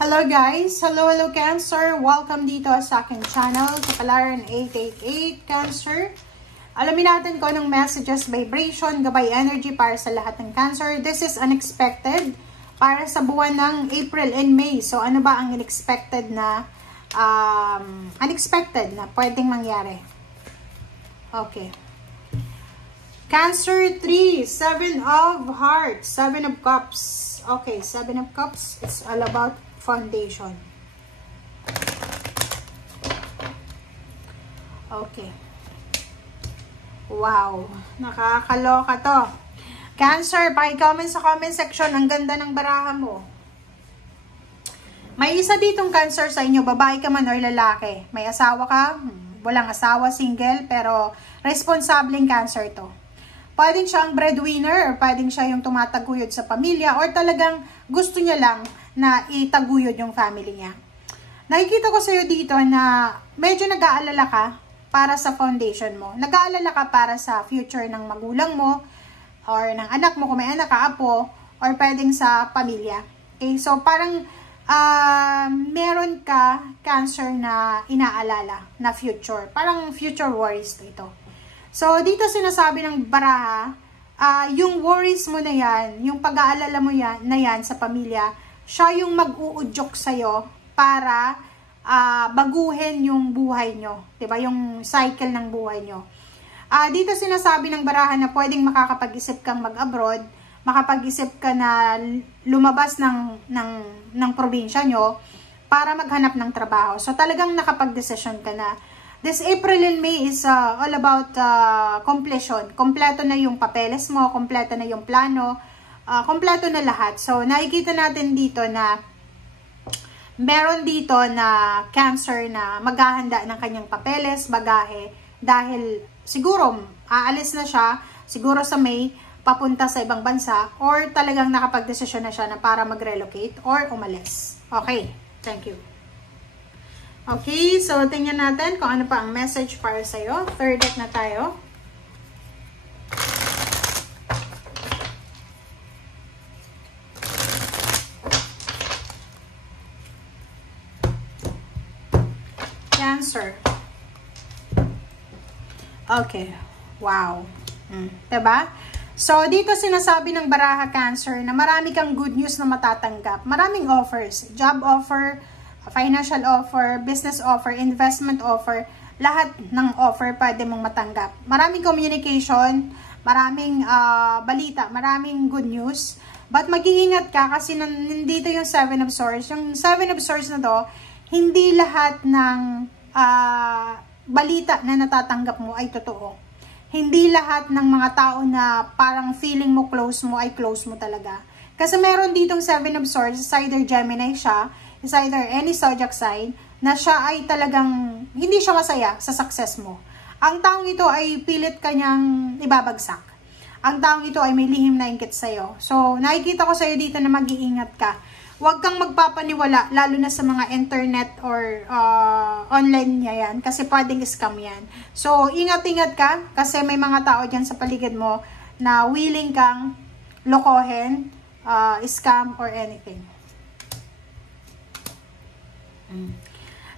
Hello guys! Hello Cancer! Welcome dito sa aking channel, Kapalaran 888 Cancer. Alamin natin kung anong messages, vibration, gabay energy para sa lahat ng Cancer. This is unexpected para sa buwan ng April and May. So ano ba ang unexpected na pwedeng mangyari? Okay. Cancer 3, 7 of Hearts, 7 of Cups. Okay, 7 of Cups, it's all about foundation. Okay. Wow. Nakakaloka to. Cancer, paki-comment sa comment section. Ang ganda ng baraha mo. May isa ditong Cancer sa inyo. Babae ka man or lalaki. May asawa ka. Walang asawa, single. Pero responsableng Cancer to. Pwedeng siyang breadwinner or pwedeng siya yung tumataguyod sa pamilya or talagang gusto niya lang na itaguyod yung family niya. Nakikita ko sa'yo dito na medyo nag-aalala ka para sa foundation mo. Nag-aalala ka para sa future ng magulang mo or ng anak mo kung may anak ka, apo, or pwedeng sa pamilya. Okay? So, parang meron ka Cancer na inaalala na future. Parang future worries ito. So, dito sinasabi ng baraha, yung worries mo na yan, yung pag-aalala mo na yan sa pamilya, siya yung mag-uudyok sa'yo para baguhin yung buhay nyo. Diba? Yung cycle ng buhay nyo. Dito sinasabi ng baraha na pwedeng makakapag-isip kang mag-abroad, makapag-isip ka na lumabas ng probinsya nyo para maghanap ng trabaho. So talagang nakapag-desisyon ka na. This April and May is all about completion. Kompleto na yung papeles mo, kompleto na yung plano, kompleto na lahat. So, nakikita natin dito na meron dito na Cancer na maghahanda ng kanyang papeles, bagahe, dahil siguro aalis na siya, siguro sa May, papunta sa ibang bansa, or talagang nakapag-desisyon na siya na para mag-relocate or umalis. Okay, thank you. Okay, so tingnan natin kung ano pa ang message para sa'yo. Third deck na tayo. Cancer. Okay. Wow. Diba? So, dito sinasabi ng baraha Cancer na marami kang good news na matatanggap. Maraming offers. Job offer, financial offer, business offer, investment offer. Lahat ng offer pwede mong matanggap. Maraming communication, maraming balita, maraming good news. But mag-iingat ka kasi nandito yung 7 of Swords. Yung 7 of Swords na to, hindi lahat ng balita na natatanggap mo ay totoo. Hindi lahat ng mga tao na parang feeling mo close mo ay close mo talaga. Kasi meron ditong 7 of Swords, is either Gemini siya, is either any zodiac sign, na siya ay talagang hindi siya masaya sa success mo. Ang taong ito ay pilit kanyang ibabagsak. Ang taong ito ay may lihim na inggit sa'yo. So, nakikita ko sa'yo dito na mag-iingat ka. Huwag kang magpapaniwala, lalo na sa mga internet or online niya yan, kasi pwedeng scam yan. So, ingat-ingat ka, kasi may mga tao dyan sa paligid mo na willing kang lokohin, scam, or anything.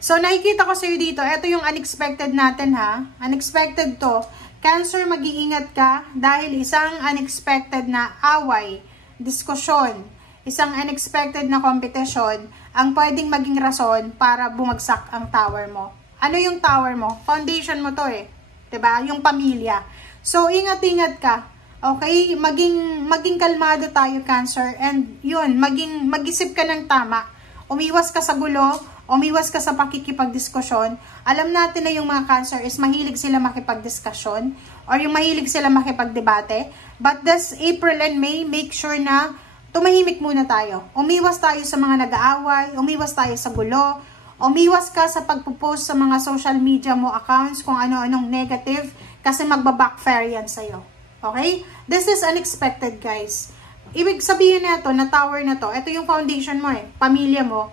So, nakikita ko sa'yo dito, ito yung unexpected natin ha. Unexpected to. Cancer, mag-iingat ka dahil isang unexpected na away, diskusyon, isang unexpected na competition ang pwedeng maging rason para bumagsak ang tower mo. Ano yung tower mo? Foundation mo to eh. 'Di ba? Yung pamilya. So, ingat-ingat ka. Okay? Maging kalmado tayo, Cancer. And yun, mag-isip ka ng tama. Umiwas ka sa gulo, umiwas ka sa pakikipagdiskusyon. Alam natin na yung mga Cancer is mahilig sila makipagdiskusyon or yung mahilig sila makipagdebate. But this April and May, make sure na tumahimik muna tayo. Umiwas tayo sa mga nag-aaway, umiwas tayo sa gulo, umiwas ka sa pagpo-post sa mga social media mo accounts kung ano-anong negative kasi magbabackfire yan sa'yo. Okay? This is unexpected, guys. Ibig sabihin na ito, na tower na to, ito yung foundation mo eh, pamilya mo.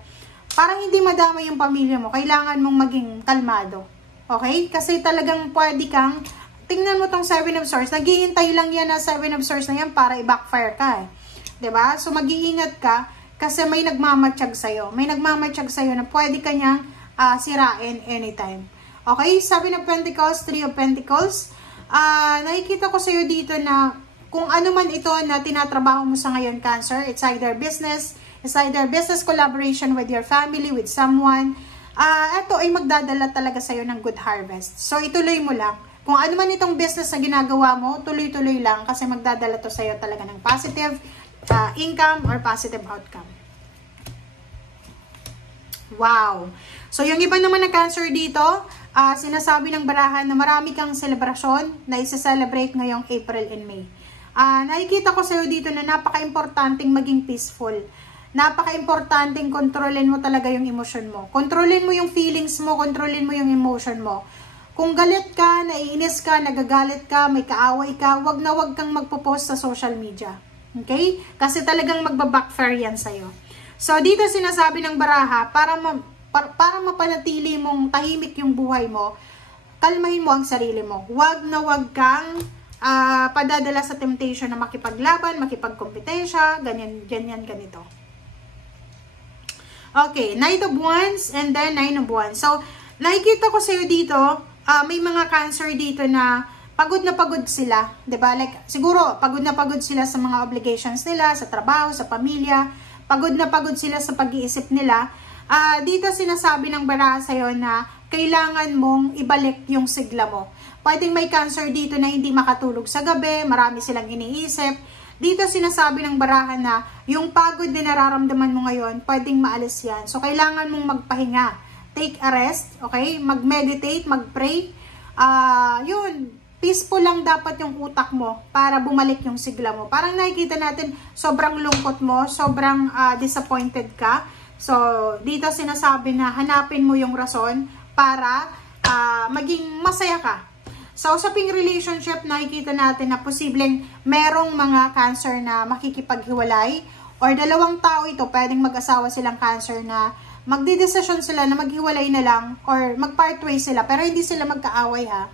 Parang hindi madama yung pamilya mo, kailangan mong maging kalmado. Okay? Kasi talagang pwede kang, tingnan mo tong 7 of Swords, naghihintay lang yan na 7 of Swords na yan para i-backfire ka eh. 'Di ba? So mag-iingat ka Kasi may nagmamatsyag sa'yo. May nagmamatsyag sa'yo na pwede kanyang sirain anytime. Okay? Sabi ng Pentacles, Three of Pentacles. Nakikita ko sa'yo dito na kung ano man ito na tinatrabaho mo sa ngayon, Cancer, it's either business collaboration with your family, with someone. Ito ay magdadala talaga sa'yo ng good harvest. So, ituloy mo lang. Kung ano man itong business na ginagawa mo, tuloy-tuloy lang kasi magdadala to sa'yo talaga ng positive income or positive outcome. Wow! So, yung iba naman na Cancer dito, sinasabi ng barahan na marami kang selebrasyon na isa-celebrate ngayong April and May. Nakikita ko sa'yo dito na napaka-importanting maging peaceful. Napaka-importanting kontrolin mo talaga yung emosyon mo. Kontrolin mo yung feelings mo, kontrolin mo yung emotion mo. Kung galit ka, naiinis ka, nagagalit ka, may kaaway ka, wag na wag kang magpo-post sa social media. Okay? Kasi talagang magbabackfire yan sa'yo. So, dito sinasabi ng baraha, para mapanatili mong tahimik yung buhay mo, kalmahin mo ang sarili mo. Wag na wag kang padadala sa temptation na makipaglaban, makipagkompetensya, ganyan, ganito. Okay, Knight of Wands and then Nine of Wands. So, nakikita ko sa'yo dito, may mga Cancer dito na pagod sila, 'di ba? Like siguro pagod sila sa mga obligations nila, sa trabaho, sa pamilya, pagod sila sa pag-iisip nila. Dito sinasabi ng baraha sa'yo na kailangan mong ibalik yung sigla mo. Pwedeng may Cancer dito na hindi makatulog sa gabi, marami silang iniisip. Dito sinasabi ng baraha na yung pagod na nararamdaman mo ngayon, pwedeng maalis yan. So, kailangan mong magpahinga. Take a rest, okay? Mag-meditate, mag-pray. Yun, peaceful lang dapat yung utak mo para bumalik yung sigla mo. Parang nakikita natin, sobrang lungkot mo, sobrang disappointed ka. So, dito sinasabi na hanapin mo yung rason para maging masaya ka. Sa usaping relationship, nakikita natin na posibleng merong mga Cancer na makikipaghiwalay or dalawang tao ito, pwedeng mag-asawa silang Cancer na magdidesisyon sila na maghiwalay na lang or mag-part ways sila pero hindi sila magkaaway ha.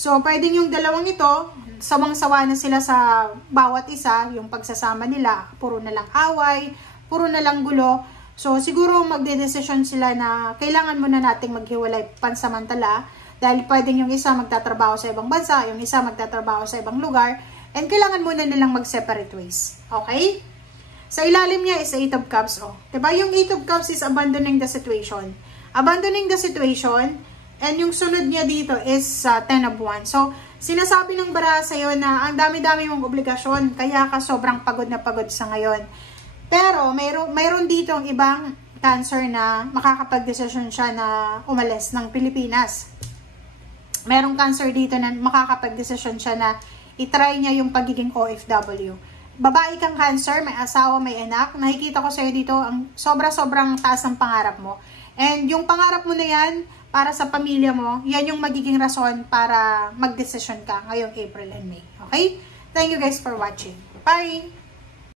So, pwedeng yung dalawang ito, sawang-sawa na sila sa bawat isa, yung pagsasama nila, puro na lang away, puro na lang gulo. So, siguro magdedesisyon sila na kailangan muna nating maghiwalay pansamantala dahil pwedeng yung isa magtatrabaho sa ibang bansa, yung isa magtatrabaho sa ibang lugar, and kailangan muna nilang mag-separate ways. Okay? Sa ilalim niya is 8 of Cups. Oh. Diba? Yung 8 of Cups is abandoning the situation. Abandoning the situation, and yung sunod niya dito is 10 of Wands. So, sinasabi ng baraha sa'yo na ang dami-dami mong obligasyon, kaya ka sobrang pagod na pagod sa ngayon. Pero, mayroon dito ang ibang Cancer na makakapag-desisyon siya na umalis ng Pilipinas. Merong Cancer dito na makakapag-desisyon siya na itry niya yung pagiging OFW. Babae kang Cancer, may asawa, may anak. Nakikita ko sa'yo dito, ang sobrang taas ng pangarap mo. And yung pangarap mo na yan, para sa pamilya mo, yan yung magiging rason para mag-desisyon ka ngayong April and May. Okay? Thank you guys for watching. Bye!